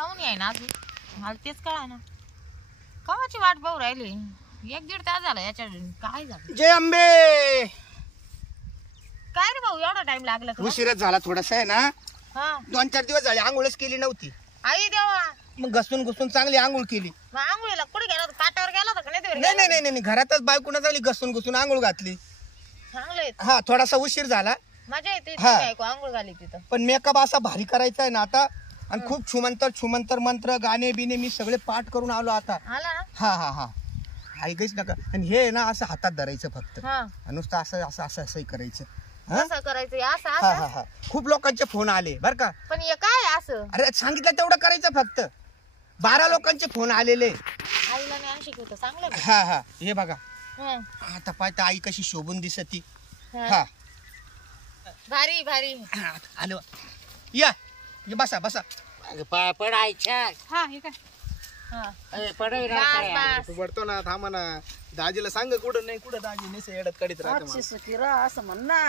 काहून याय ना अजून मला तेच कळा ना कावाची वाट पाहू राहिली 1-1.5 तास झाला याच्या काय झालं जय अंबे काय रे भाऊ एवढा टाइम लागला तुला उशीरच झाला थोडासा आहे ना हा 2-4 दिवस झाले आंघोळच केली नव्हती आई देवा मग घसून घुसून चांगली आंघोळ केली मग आंघोळीला कुठे गेला होता काटावर गेला होता का नाही नाही नाही नाही नाही घरातच बायकोनं झाली घसून घुसून आंघोळ घातली चांगले हा थोडासा उशीर झाला मजा येते हा. बायको आंघोळ घाली तिथं पण मेकअप असा भारी करायचा आहे ना आता आणि खूप छुमंतर मंत्र गाणे बिने मी सगळे पाठ करून आलो आता आला ना हा हा हा ऐकायच नका आणि हे आहे ना असं हातात धरायचं फक्त हा नुसतं असं असं असं असंही करायचं हा कसं करायचं असं हा असं हा हा खूप लोकांचे फोन आले बर का पण हे काय असं अरे सांगितलं तेवढं करायचं फक्त 12 लोकांचे फोन आलेले आईला ज्ञान शिकवतो चांगलं बघ. हा हा हे बघा हं. आता पाहता आई कशी शोभून दिसती हं. हा भारी भारी हा, आलो या ये बसा बसा पाय पडायच्या हा हे काय हा पडवी बस बस तू पडतो ना थांबा ना दाजीला सांग कुठं नाही कुठं दाजी नेसे येडत काढीत राहते मला. असं म्हण ना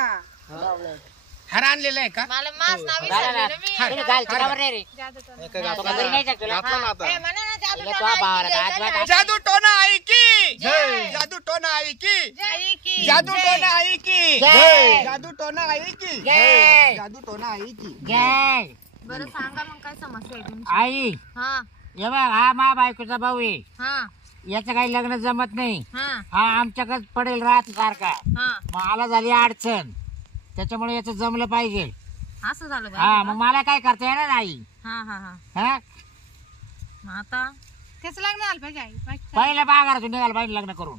हार आणलेला आहे का मला मास नाव विसरलेलं मी घाल तुला रे एका तुला घातला घरी नाही जात तुला घातला ना आता ए, म्हणा ना, जादू इला टोना तो बावरा आई की, हात जय जादू टोना आई की जय. जादू टोना आई की जय की, जादू जय. टोना आई की जय. जादू टोना आई की जय. जादू टोना आई की जय बरं सांगा मग काय समस्या आहे तुमची आई हा हे बघ हा मा बायकोचा भाऊ आहे हा याचं काही लग्न जमत नाही हा हा आमच्याकडे पडेल राहत सारखा हा मला झाली अडचण त्याच्यामुळे याचं जमलं पाहिजे असं झालं हा बाई. मग मला काय करता येणार नाही हा हा हा हा मग आता त्याच लग्न झालं पाहिजे आई पहिलं बागारातून निघाल पाहिजे लग्न करून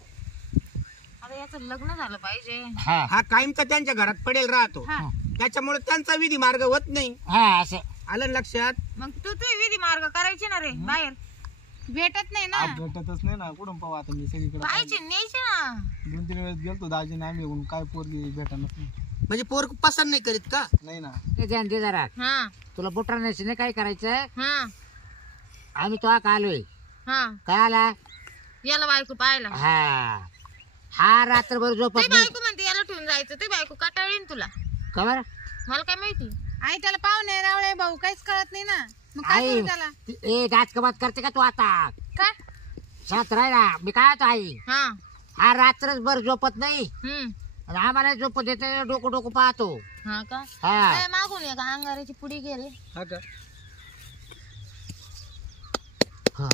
आता याचं लग्न झालं पाहिजे हा हा कायमचा त्यांच्या घरात पडेल राहतो त्याच्यामुळे त्यांचा विधी मार्ग होत नाही हा असं आलं ना लक्षात मग तू विधी मार्ग करायचे ना रे बाहेर भेटत नाही ना आज भेटतच नाही ना कुठून पाहू आता मी सगळीकडे पाहिजे न्यायचे ना 2-3 वेळेस गेलतो दाजीने आम्ही येऊन काय पोरगी भेटणच नाही म्हणजे पोर पसंत नाही करीत का नाही ना ते ध्यान दे जरा हा तुला बुटार नाही काय करायचं हा आम्ही तो का आलोय हा काय आला याला बायको पाहायला हा हा रात्रभर ते झोपत नाही बायको म्हणते याला ठेवून जायचं ते बायको काटाळीन तुला खबर मला काय माहिती आई त्याला पाहुणे रावळे भाऊ काहीच कळत नाही ना मग काय आई करू त्याला ए डाच कबात करते का तू आता काय शांत राह ना मी काय होतो आई हा हा रात्रभर झोपत नाही हम्म आणि आम्हाला झोपत येते डोकं डोकं पाहतो हा का हा काय मागून ये का अंगाराची पुडी घे रे हा का हा.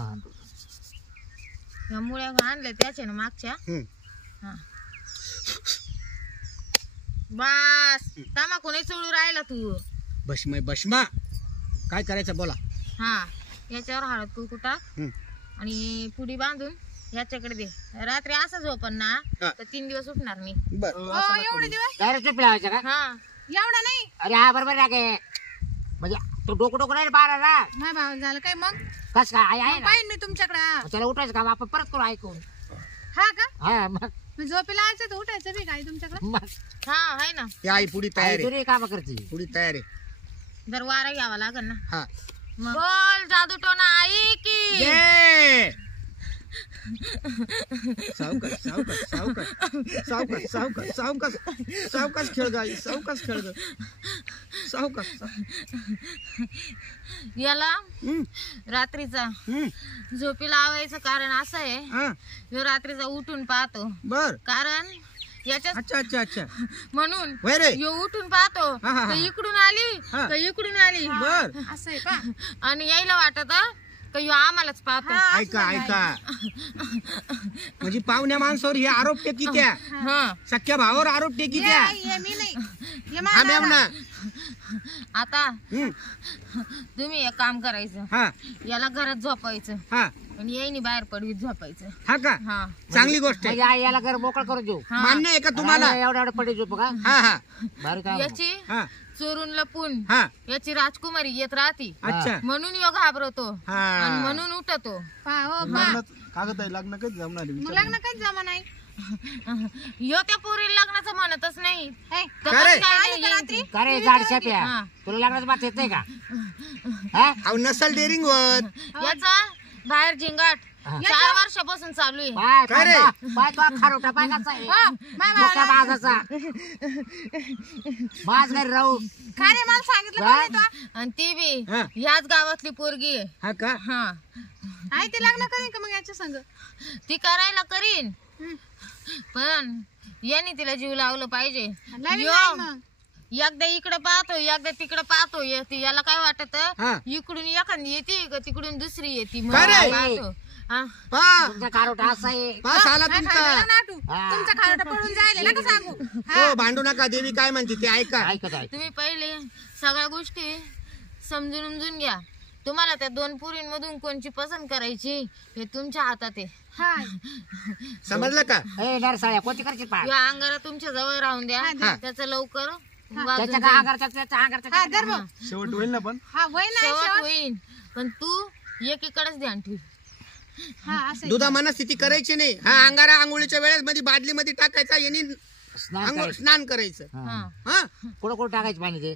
या मुळ्या आणल्या त्याच्या ना मागच्या हम्म. हा बस तमाकू नाही सोडू राहिला तू भस्मा काय करायचं बोला हा याच्यावर हळद कुंकू टाक हम्म. आणि पुडी बांधून याच्याकडे दे रात्री असं झोपन ना हा. तर 3 दिवस उठणार नाही बर एवढे दिवस डायरेक्ट झोप लावायचं का हा एवढा नाही अरे हा बरोबर लागे म्हणजे तू डोकं डोकं नाही बारा ना माझ्या भाऊ झालं काय मग कस काय आई आहे ना पाहिजे मी तुमच्याकडे मग त्याला उठायचं काम आपण परत करू ऐकून हा का हा मग मी झोपेला यायचं तर उठायचं बी काय तुमच्याकडे मग हा आहे ना ही आई पुढी तयार आहे तुरी काम करते पुढी तयार आहे जर वारा घ्यावा लागल ना हा मग बोल जादू टोना आई की जय सावकाश सावकाश सावकाश सावकाश सावकाश सावकाश सावकाश खेळ गाई सावकाश खेळ ग सावकाश याला हम्म, रात्रीचा हम्म, झोपी लावायचं कारण असं आहे हा ह्यो रात्रीचा उठून पाहतो बर कारण याच्या अच्छा अच्छा अच्छा म्हणून वय रे ह्यो उठून पाहतो हा, हा, हा. तर इकडून आली हा. तर इकडून आली बर असं आहे का आणि यायला वाटत का ह्यो आम्हालाच पाहतो ऐका ऐका म्हणजे पाहुण्या माणसावर हे आरोप टेकी त्या हा सख्या भावावर आरोप टेकी ये त्या आई, ये मी नाही ये हा मला मॅम ना आता हम्म, तुम्ही एक काम करायचं हा याला घरात झोपायचं हा आणि येईनी बाहेर पडवीत झोपायचं हा का हा चांगली गोष्ट आहे म्हणजे आई याला घर मोकळ करून देऊ हा. मान्य आहे का तुम्हाला एवढा एवढा पडे झोप का हा हा भारी काम याची हा चोरून लपून हा याची राजकुमारी येत राहती अच्छा म्हणून यो घाबरतो हा. आणि म्हणून उठतो पहा, हो पहा. लग्नात कागद आहे लग्न कधी जमणार आहे मग विचार लग्न काहीच जमा नाही यो त्या पोरीला लग्नाचं म्हणतच नाही हे, तर का रे? कसं काय आली नाही का येईन रात्री? ती? का रे झाड शाप्या हा. तुला लग्नाचं बात येत नाही का हा अहो नसल डेअरिंग होत याचा बाहेर झिंगाट 4 वर्षापासून चालू आहे. पाय काय रे? पाय तो खारोटा पाय कसा आहे हो, माय मोठा भावाला- बाजाचा बाज घरी राहू काय रे मला सांगितलं कोणी तो? आणि ती बी हा. ह्याच गावातली पोरगी आहे. हा का हा आई ते लग्न करेन का मग याच्या संग? ती करायला करीन हं. पण यांनी तिला जीव लावलं पाहिजे. लावीन यो, नाही मग. एकदा इकडे पाहतो एकदा तिकडे पाहतो याला काय वाटत हा. इकडून एखादी येते का तिकडून दुसरी येते काय रे? पाहतो. हा. पा तुमचा खारोटा असा आहे पास आला काय तुमचा खायला नाटू हा. तुमचा खारटा पडून जायला नका सांगू. हो भांडू नका देवी काय म्हणते ते ऐका ऐकत आहे तुम्ही पहिले सगळ्या गोष्टी समजून उमजून घ्या. तुम्हाला त्या 2 पुरींमधून कोणची पसंत करायची हे तुमच्या हातात आहे. हाय समजलं का ए नरसाळ्या कोणती करशील पाय या अंगारा तुमच्या जवळ राहून द्या. हा. त्याचं लवकर त्याच्या वाजून का जाईल. आगारचा त्याच्या आगारचा हा धर भाऊ. शेवट होईल ना पण हा वय नाही शेवट शेवट. होईल पण तू एकीकडेच ध्यान ठेव. हा असं आहे. दुधा मनस्थिती करायची नाही हा अंगारा आंघोळीच्या वेळेस मध्ये बादली मध्ये टाकायचा यांनी स्नान आंघोळ करायचं स्नान करायचं हा. हा कुठं कुठं टाकायचं पाणी ते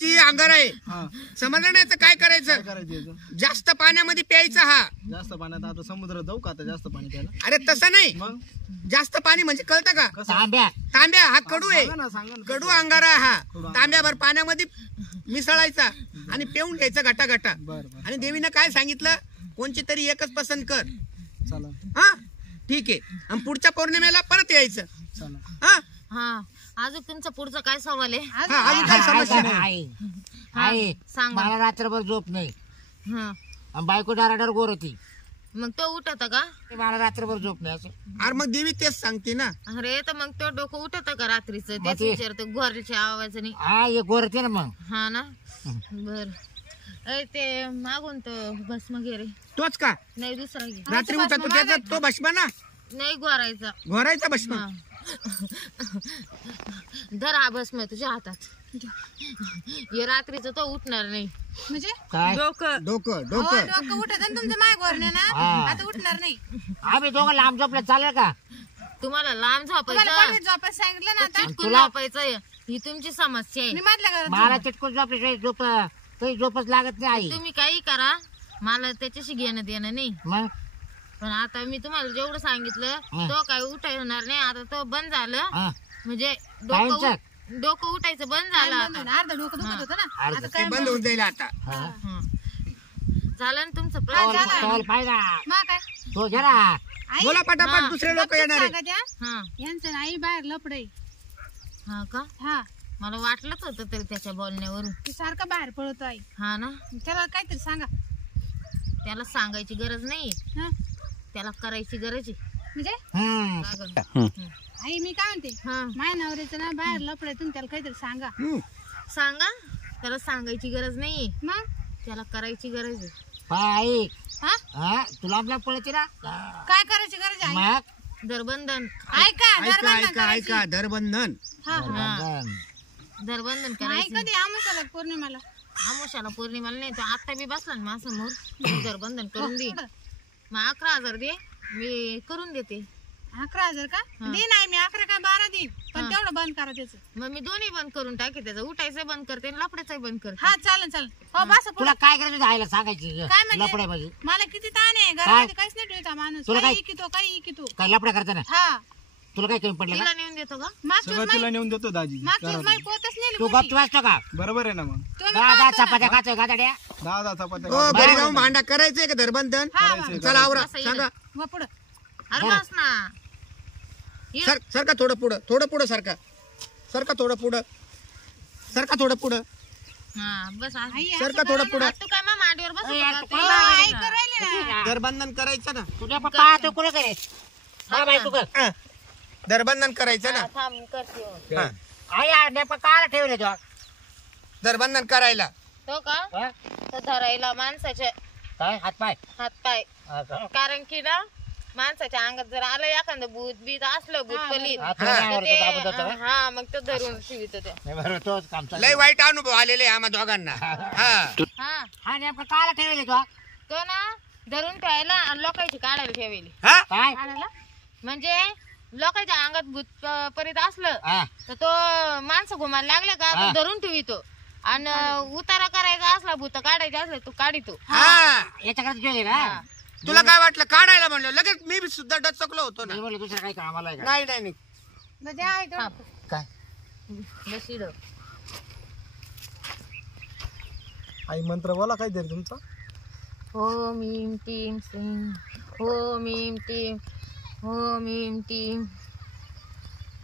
ती अंगारा आहे हा समजलं नाही तर काय काय करायचं करायचं याचं? जास्त पाण्यामध्ये प्यायचा हा जास्त पाण्यात आता समुद्रात जाऊ का आता जास्त पाणी प्यायला अरे तसं नाही मग जास्त पाणी म्हणजे कळतं का कसं तांब्या तांब्या हा कडू आहे सांगा ना सांगा ना कडू अंगारा हा कडू अंगारा. तांब्याभर पाण्यामध्ये मिसळायचा आणि पिऊन घ्यायचा घटा घटा बरं बरं आणि देवीनं काय सांगितलं कोणची तरी एकच पसंत कर चला हा ठीक आहे आणि पुढच्या पौर्णिमेला परत यायचं चला हा हा अजून तुमचा पुढचा काय सवाल आहे? अजून हा, अजून काय समस्या नाही आहे हा, आहे सांगा. मला रात्रभर झोप नाही हा आणि बायको डाराडर गोर होती मग तो उठत का? मला रात्रभर झोप नाही असं अरे मग देवी तेच सांगते ना अरे तर मग तो डोकं उठत का रात्रीचं? मग तेच ते- विचारतो घोरच्या आवाजाने. हा ये गोर होते ना मग हा ना बर ते मागून तो भस्म घे रे. तोच का नाही दुसरा घे. रात्री उठतो त्याचा तो भस्म ना नाही घोरायचा. घोरायचा भस्म हा. धर हा भस्म तुझ्या हातात. हे रात्रीचं तो उठणार नाही. म्हणजे काय डोकं डोकं हो, डोकं डोकं उठत आणि तुमचं माय गोरणे ना हा. आता उठणार नाही. आम्ही दोघं लांब झोपलं चालेल का तुम्हाला लांब तुम्हाला झोपायचं कोणी झोपायला सांगितलं ना आता चिटकून तुला- झोपायचं ही तुमची समस्या आहे. मी मधल्या घरात मला चिटकून झोपल्याशिवाय झोप काही झोपच लागत नाही आई तुम्ही काही करा मला त्याच्याशी घेणं देणं नाही. मग पण आता मी तुम्हाला जेवढं सांगितलं हा. तो काय उठायणार नाही. आता तो बंद झालं हा म्हणजे कायमचं? डोकं उठायचं बंद झालं बंद आता. होईल. अर्ध डोकं दुखत होतं ना अर्ध. आता ते काय बंद होऊन जाईल आता हा. हं. झालं ना तुमचं तोल प्रश्न? तोल पाहिजे मग काय तो जरा आई बोला पटापट हा. दुसरे लोक येणार आहे. सांगा त्या हा यांचं आई बाहेर लपडे हा का हा मला वाटलंच होतं तरी त्याच्या बोलण्यावरून. ती सारखा बाहेर पळतो आई हा ना त्याला काहीतरी सांगा. त्याला सांगायची गरज नाही हा त्याला करायची गरज आहे. म्हणजे हम्म का गं? आई मी काय म्हणते हा माय नवऱ्याचं ना बाहेर लपडे तुम्ही त्याला काहीतरी सांगा. सांगा त्याला सांगायची गरज नाही मग त्याला करायची गरज आहे. पाय हा हा तुला आपल्या पळते ना काय करायची गरज आहे आई? मग दरबंधन ऐका ऐका दरबंधन ऐका करायची. ऐका धरबंधन हा दरबंधन आई करायचं. कधी आमुसाला पौर्णिमाला आमुषाला पौर्णिमाला नाही तो आता बी बसला ना माझ्यासमोर दरबंधन करून दे. मग 11,000 दे मी करून देते. 11,000 का हा. दे नाही मी 11 काय 12 देईन पण हा. तेवढं बंद करा त्याचं. मग मी दोन्ही बंद करून टाके त्याचं उठायचं बंद करते आणि लपड्याचं बंद करते. हा चालेल चालेल हो बस तुला काय करायचं आईला सांगायची काय म्हणजे? लपड्या पाहिजे मला किती ताण आहे घरामध्ये काहीच नाही ठेवता माणूस तुला काही काय? इकितो काही इकितो काय लपड्या करता ना हा तुला काय कमी पडलं का तिला नेऊन देतो का? मागच्या सगळं तिला नेऊन देतो दाजी मागच्या घरात. माई पोतच नेली तू मोठी. गप्प वाचतो का बरोबर आहे ना मग तुम्ही दादा पाहतो ना. चपात्या खातोय गादाड्या 10 चपात्या हो घरी जाऊन भांडा करायचंय का धरबंधन हा, करायचंय. चला आवरा असं सांगा वा पुढं. अरे बस ना सर सरका थोडं पुढं सरका सरका थोडं पुढं सरका थोडं पुढं हा बस आज. आई, सरका असं थोडं करायला पुढं आज तू काय मग मांडीवर बसू ए, का? यार, तू काय हो, मांडीवर आई जा. करायले ना. धरबंधन करायचं ना तुझ्या पप्पा तू कुठे करे हा बाई तू कर हं. धरबंधन करायचं ना हा, थांब करते हो. हं. आई नेपा काला ठेवले तो धरबंधन करायला तो का हा? तर धरायला माणसाचे काय हात पाय हात पाय हा का? कारण की ना माणसाच्या अंगात जर आलं एखादं भूत बीत असलं भूत पलीत हा, तुला नाही तर आवडत होतं, आपण जातो ते का? हा मग तो धरून शिवित ते. नाही बरोबर तोच काम चालू लय वाईट अनुभव आलेले आहे आम्हा दोघांना हा हा हा नेमका काला ठेवले तो तो ना धरून ठेवायला आणि लोकांची काढायला ठेवली. हा काय काढायला? म्हणजे लोकांच्या अंगात भूत परीत असलं हा तर तो माणसं घुमायला लागले का हा. तो धरून ठेवितो आणि उतारा करायचा असला भूत काढायचे असले तो काढितो. हा याच्याकडे ठेवले ना तुला काय वाटलं काढायला म्हणलं लगेच मी सुद्धा डचकलो होतो ना. मी बोललो दुसरं काही कामाला आहे का? नाही नाही नाही. मग द्या आहे हा, तो. काय बस इकडं. आई मंत्र बोला काहीतरी तुमचा. ओम ईम टीम सिंग ओम ईम टीम ओम ईम टीम.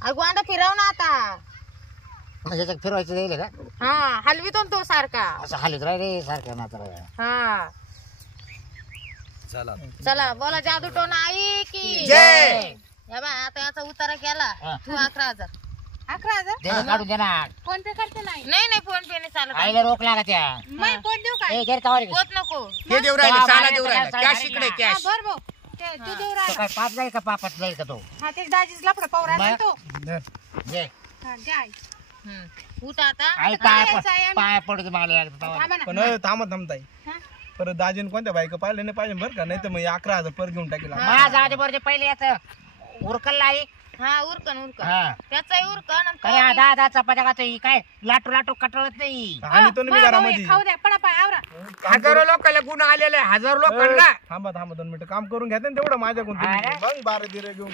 अगो आता फिरव ना आता. ह्याच्यात फिरवायचं जाईल का? हा हलवितो ना तो सारखा. असं हालीत राह रे सारखं ना तर. हा चला बोला जादू टोन आई की जय. या बा आता याचा उतारा केला हा. तू 11,000. 11,000 दे काढून दे ना. फोन पे करते नाही. नाही फोन पे नाही चालत. आईला रोक लागा त्या. मग पोट देऊ का? ए घे तवारी. पोत नको. हे देऊ राहिले तो साला आम्हाला देऊ राहिला त्याला कॅश साला इकडे मारील हा कॅश. बर भाऊ ते तू देऊ तो राहिला. काय पाच जाईल का पापात जाईल का तो? हा ते दाजीच लफडा पाहू राहिला मग? तो. घे. हा द्या आई. उठ आता. आई पाय पडतो मला एकदा तवारी. थांबा ना. पण थांबताय हा? परत दाजीने कोणत्या बायका पाहिलं नाही पाहिजे बरं का, नाही तर मग 11,000 पर घेऊन टाकेल. माझा आधी बरोबर पहिले येत उरकल आई. हा उरकन हा. त्याचाही उरकन आणि अरे तो- दहा चपात्या खातो ही काय लाटू लाटू कटळत नाही. आणि तो मी बरं, भाऊ, घरामध्ये हे खाऊ द्या पडा पाय आवरा. हजारो लोकांना गुण आलेले 1000 लोकांना. थांबा 2 मिनिटं काम करून घ्या ना तेवढं माझ्याकडून तुम्ही. अरे. मग 12 दिरे घेऊन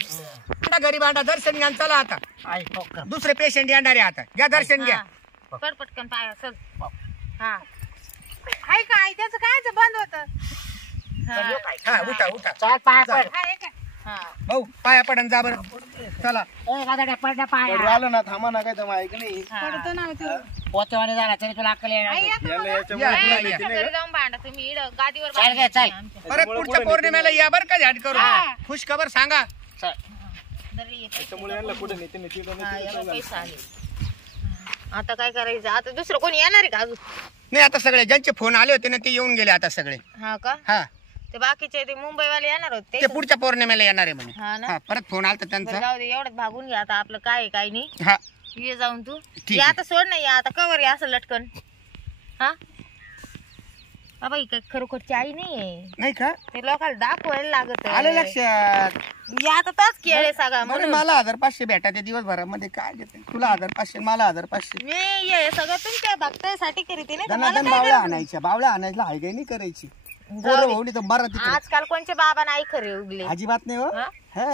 गरीबांना दर्शन घ्या चला आता. आई ठोकर. दुसरे पेशंट येणार आहे आता घ्या दर्शन घ्या. हा. पट पटकन पाय चल. हा हाय का आई त्याचं काय बंद होतं. हा उठा उठा चाल पाय पड. हा हे काय हा भाऊ पाया पडन जा बरं चला. ए गादड्या पडण्या पाय. पडू आलं ना थांबा ना काय तर मग ऐक नाही. पडतो ना तो. पोतेवाने झाला तरी तुला अक्कल येणार आई नाही. येतो याला बघा. याच्यामुळे या, पुन्हा या, भीती आमच्या नाही घरी जाऊन भांडा तुम्ही इकडं गादीवर चल गे, भांडा. चल. आमच्या. परत पुढच्या पौर्णिमेला या बरं का झाड करू हा. खुश खबर सांगा. चल. दरी येते. त्याच्यामुळे यांना कुठे नेते मी तिथं हा, याला पैसे आले. आता काय करायचं आता दुसरं कोणी येणार आहे का अजून? नाही आता सगळे ज्यांचे फोन आले होते ना ते येऊन गेले आता सगळे. हा का हा ते बाकीचे ते मुंबईवाले येणार होते ते पुढच्या पौर्णिमेला येणार आहे म्हणे. हा ना हा परत फोन आलता बरं, त्यांचा. जाऊ दे एवढंच भागून घ्या आता आपलं काय आहे, काय नाही. हा ये जाऊन तू ठीक ये आहे. आता सोड नाही आता कवर आहे असं लटकन. हा बाबा ही काय खरोखरची आई नाहीये नाही का ते लोकांना दाखवायला लागत आलं लक्षात. या आता तोच खेळ आहे सगळा बरं म्हणून मला 1500 भेटा ते दिवसभरामध्ये काय घेते तुला 1500 मला 1500. मी हे सगळं तुमच्या भक्तासाठी करीते नाही तर मला दनादन काय बावळ्या करायचं? आणायच्या बावळ्या आणायला हायगाय नाही करायची. जाऊ पोरं दे. भाऊ तर बरं तिकडे आजकाल कोणचे बाबा नाही खरे उगले अजिबात नाही हो. हा? हा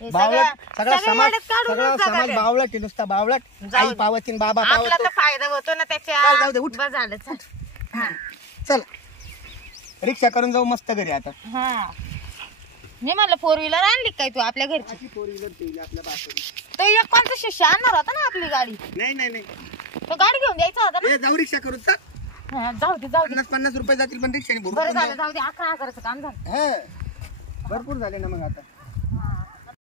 हे बावळट सगळं- सगळा सगळे समाज येड्यात काढूनच सगळा जातात समाज ते. बावळट आहे नुसता बावळट. जाऊ आई दे. पावतीन बाबा आपला पावतो. तर फायदा होतो ना त्याच्या चल, जाऊ दे, उठ. बस झालं चल. हा. चल रिक्षा करून जाऊ मस्त घरी आता. हा मी म्हणलं 4 व्हीलर आणली काय तू आपल्या घरची? 4 व्हीलर ठेवली आपल्या बाजूला. तो एक कोणता शिष्य आणणार होता ना आपली गाडी नाही नाही नाही तो गाडी घेऊन द्यायचा होता ना. ए, जाऊ रिक्षा करू चल. हा, जाऊ दे 50 रुपये जातील पण रिक्षाने बरं भरून झालं जाऊ दे 11,000चं काम झालं. हा भरपूर झाले ना मग आता.